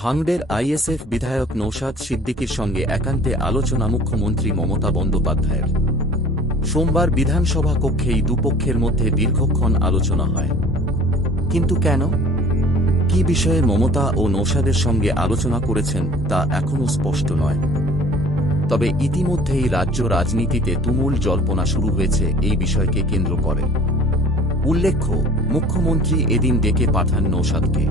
ভাঙড়ের আইএসএফ বিধায়ক নওশাদ সিদ্দিকীর সঙ্গে একান্তে আলোচনা মুখ্যমন্ত্রী মমতা বন্দ্যোপাধ্যায়ের। সোমবার বিধানসভা কক্ষেই দুপক্ষের মধ্যে দীর্ঘক্ষণ আলোচনা হয়। কিন্তু কেন, কি বিষয়ে মমতা ও নওশাদের সঙ্গে আলোচনা করেছেন তা এখনও স্পষ্ট নয়। তবে ইতিমধ্যেই রাজ্য রাজনীতিতে তুমুল জল্পনা শুরু হয়েছে এই বিষয়কে কেন্দ্র করে। উল্লেখ্য, মুখ্যমন্ত্রী এদিন ডেকে পাঠান নওশাদকে।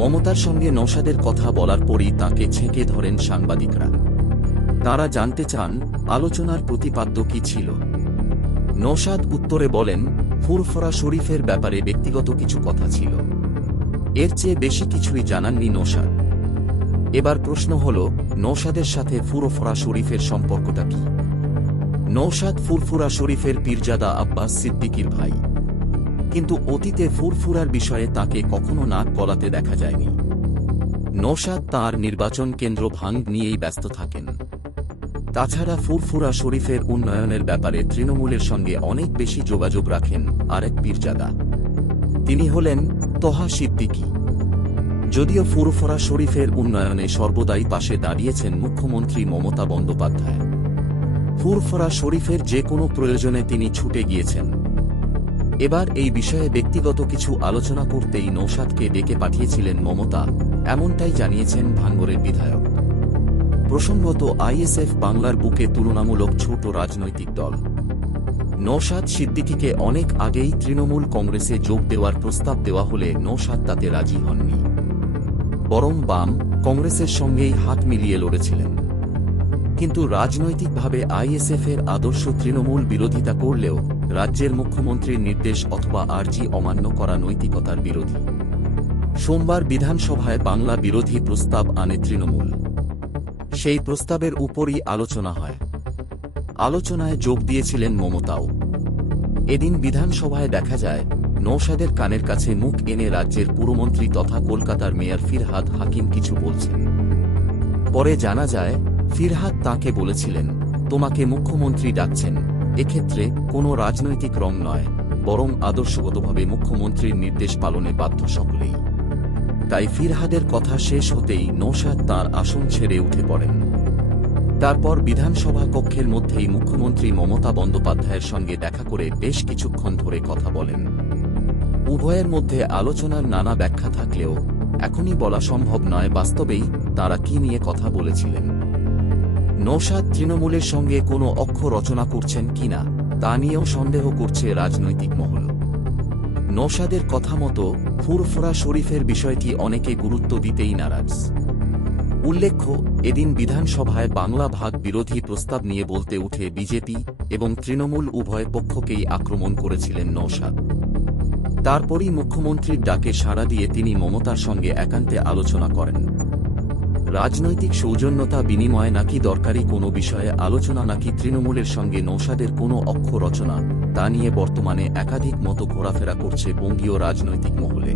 মমতার সঙ্গে নওশাদের কথা বলার পরই তাঁকে ছেঁকে ধরেন সাংবাদিকরা। তাঁরা জানতে চান আলোচনার প্রতিপাদ্য কি ছিল। নওশাদ উত্তরে বলেন, ফুরফুরা শরীফের ব্যাপারে ব্যক্তিগত কিছু কথা ছিল, এর চেয়ে বেশি কিছুই জানাননি নওশাদ। এবার প্রশ্ন হল, নওশাদের সাথে ফুরফুরা শরীফের সম্পর্কটা কি? নওশাদ ফুরফুরা শরীফের পীরজাদা আব্বাস সিদ্দিকীর ভাই, কিন্তু অতীতে ফুরফুরার বিষয়ে তাকে কখনো নাক গলাতে দেখা যায়নি। নওশাদ তাঁর নির্বাচন কেন্দ্র ভাঙড় নিয়েই ব্যস্ত থাকেন। তাছাড়া ফুরফুরা শরীফের উন্নয়নের ব্যাপারে তৃণমূলের সঙ্গে অনেক বেশি যোগাযোগ রাখেন আরেক পীরজাদা, তিনি হলেন তোহা সিদ্দিকী। যদিও ফুরফুরা শরীফের উন্নয়নে সর্বদাই পাশে দাঁড়িয়েছেন মুখ্যমন্ত্রী মমতা বন্দ্যোপাধ্যায়, ফুরফুরা শরীফের যে কোনো প্রয়োজনে তিনি ছুটে গিয়েছেন। এবার এই বিষয়ে ব্যক্তিগত কিছু আলোচনা করতেই নওশাদকে ডেকে পাঠিয়েছিলেন মমতা, এমনটাই জানিয়েছেন ভাঙড়ের বিধায়ক। প্রসঙ্গত, আইএসএফ বাংলার বুকে তুলনামূলক ছোট রাজনৈতিক দল। নওশাদ সিদ্দিকীকে অনেক আগেই তৃণমূল কংগ্রেসে যোগ দেওয়ার প্রস্তাব দেওয়া হলে নওশাদ তাতে রাজি হননি, বরং বাম কংগ্রেসের সঙ্গেই হাত মিলিয়ে লড়েছিলেন। কিন্তু রাজনৈতিকভাবে আইএসএফের আদর্শ তৃণমূল বিরোধিতা করলেও রাজ্যের মুখ্যমন্ত্রীর নির্দেশ অথবা আর্জি অমান্য করা নৈতিকতার বিরোধী। সোমবার বিধানসভায় বাংলা বিরোধী প্রস্তাব আনে তৃণমূল। সেই প্রস্তাবের উপরই আলোচনা হয়। আলোচনায় যোগ দিয়েছিলেন মমতাও। এদিন বিধানসভায় দেখা যায়, নওশাদের কানের কাছে মুখ এনে রাজ্যের পুরমন্ত্রী তথা কলকাতার মেয়র ফিরহাদ হাকিম কিছু বলছেন। পরে জানা যায়, ফিরহাদ তাঁকে বলেছিলেন, তোমাকে মুখ্যমন্ত্রী ডাকছেন, এক্ষেত্রে কোনো রাজনৈতিক রং নয়, বরং আদর্শগতভাবে মুখ্যমন্ত্রীর নির্দেশ পালনে বাধ্য সকলেই। তাই ফিরহাদের কথা শেষ হতেই নওশাদ তাঁর আসন ছেড়ে উঠে পড়েন। তারপর বিধানসভা কক্ষের মধ্যেই মুখ্যমন্ত্রী মমতা বন্দ্যোপাধ্যায়ের সঙ্গে দেখা করে বেশ কিছুক্ষণ ধরে কথা বলেন। উভয়ের মধ্যে আলোচনার নানা ব্যাখ্যা থাকলেও এখনই বলা সম্ভব নয় বাস্তবেই তাঁরা কি নিয়ে কথা বলেছিলেন। নওশাদ তৃণমূলের সঙ্গে কোনো অক্ষ রচনা করছেন কিনা তা নিয়েও সন্দেহ করছে রাজনৈতিক মহল। নওশাদের কথা মতো ফুরফুরা শরীফের বিষয়টি অনেকে গুরুত্ব দিতেই নারাজ। উল্লেখ্য, এদিন বিধানসভায় বাংলা ভাগ বিরোধী প্রস্তাব নিয়ে বলতে উঠে বিজেপি এবং তৃণমূল উভয় পক্ষকেই আক্রমণ করেছিলেন নওশাদ। তারপরই মুখ্যমন্ত্রীর ডাকে সাড়া দিয়ে তিনি মমতার সঙ্গে একান্তে আলোচনা করেন। রাজনৈতিক সৌজন্যতা বিনিময় নাকি দরকারি কোনো বিষয়ে আলোচনা নাকি তৃণমূলের সঙ্গে নওশাদের কোনো অক্ষ রচনা, তা নিয়ে বর্তমানে একাধিক মত ঘোরাফেরা করছে বঙ্গীয় রাজনৈতিক মহলে।